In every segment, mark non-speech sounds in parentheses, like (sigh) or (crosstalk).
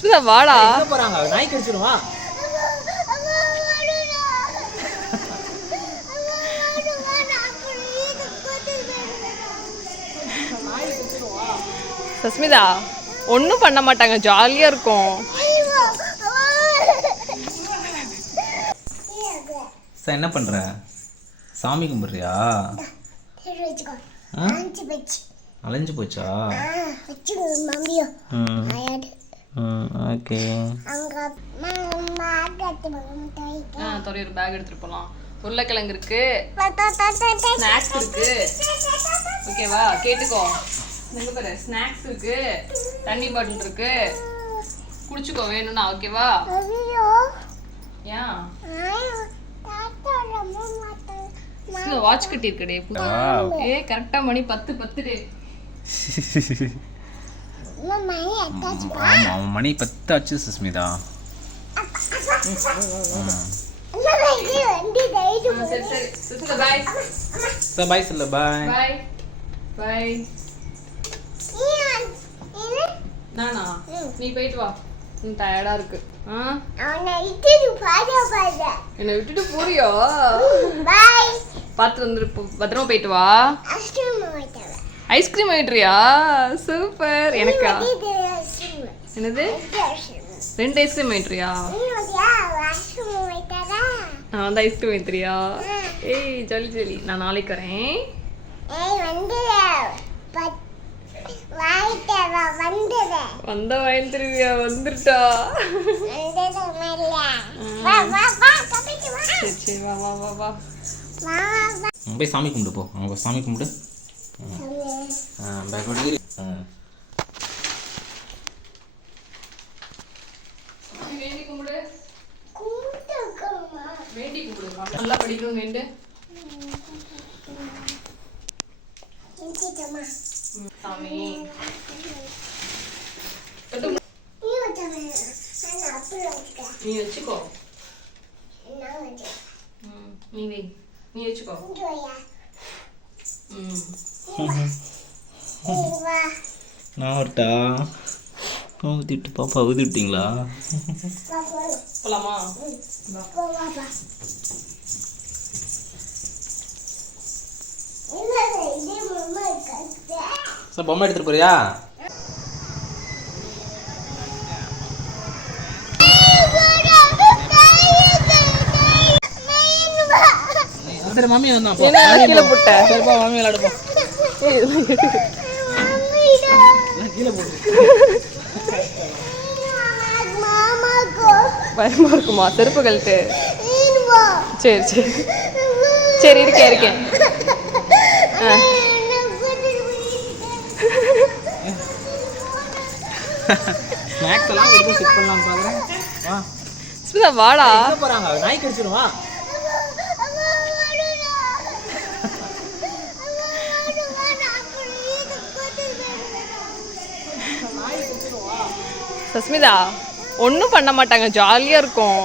சுமிதா வாடா. போறாங்க? நாய் கடிச்சிருவா சஸ்மிதா ஒன்றும் பண்ண மாட்டாங்க. ஜாலியாக இருக்கும். சார் என்ன பண்ற? சாமி கும்பிட்றியா? ஆ? அலைஞ்சு போச்சா? ஓகே. ஆ ஒரு பேக் எடுத்துட்டு போகலாம் உருளைக்கிழங்கு இருக்கு. ஸ்நாக்ஸ் இருக்கு. ஓகேவா கேட்டுக்கோ. பாரு ஸ்நாக்ஸ் இருக்கு. தண்ணி பாட்டில் இருக்கு. குடிச்சுக்கோ வேணும்னா ஓகேவா ஏன் வாட்ச் கட்டி இருக்கடே Wow. ஏ கரெக்டா மணி பத்து பத்து டே (laughs) ஆமாம் அவன் மணி பத்து ஆச்சு சுஸ்மிதா பாய் பாய் சொல்ல பாய் பாய் பாய் நானா? நீ போயிட்டு வா. நீ டயர்டா இருக்கு. ஆ? என்னை விட்டுட்டு போறியா? பார்த்து வந்துரு போ- பத்திரமா போயிட்டு வா. ஐஸ்கிரீம் வாங்கிட்டுறியா சூப்பர் எனக்கா என்னது? ரெண்டு ஐஸ்கிரீம் வாங்கிட்டுறியா நான் வந்து ஐஸ்கிரீம் வாங்கிட்டுறியா ஏய் ஜாலி ஜாலி. நான் நாளைக்கு வரேன். வந்த வாங்கிட்டுருவியா வந்துருட்டா. சரி சரி வா வா வா வா. போய் சாமி கும்பிட்டு போ. அங்கே சாமி கும்பிட்டு வேண்டி கும்பிடு நல்லா படிக்கணும் வேண்டு சாமி நீ வச்சுக்கோ நீ வை நீ வச்சுக்கோ நான் வரட்டா. ஊற்றி விட்டு பாப்பா ஊற்றி விட்டீங்களா சார் பொம்மை எடுத்துகிட்டு போறியா? சரி மம்மி வந்தா போ. கீழே போட்ட. சரிப்பா மம்மி விளையாடுப்போம் ஏய், இதெல்லாம் எடு. கீழே போட்டு பயமா இருக்குமா? செருப்பு கழட்டு. சரி சரி. சரி இருக்கேன் இருக்கேன். ஸ்நாக்ஸ் எல்லாம் கொடுத்து செட் பண்ணலாம் பாக்குறேன். வா. வாடா. போறாங்க? நாய் கடிச்சிருவா சஸ்மிதா ஒன்றும் பண்ண மாட்டாங்க ஜாலியாக இருக்கும்.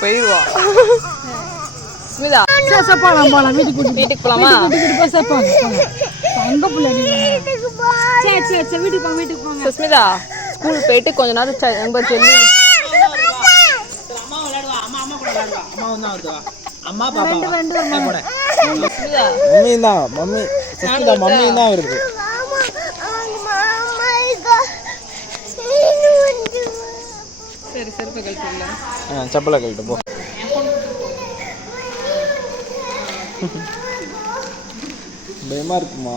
போயிடுவா ஸ்மிதா போலாம் போலாம். வீட்டுக்கு வீட்டுக்கு போலாமா? அங்க பிள்ளை சரி சரி சரி வீட்டுக்கு போங்க வீட்டுக்கு போங்க. சஸ்மிதா ஸ்கூல் போயிட்டு கொஞ்ச நேரம் செல்லி அம்மா விளையாடுவா அம்மா அம்மா கூட வந்து வருது வா அம்மா. பாப்பா ஸ்மிதா மம்மி. தான் மம்மி சஸ்மிதா மம்மி தான் வருது. சரி செருப்பு கழட்டு ஆ செப்பலை கழட்டு போ. பயமா இருக்குமா?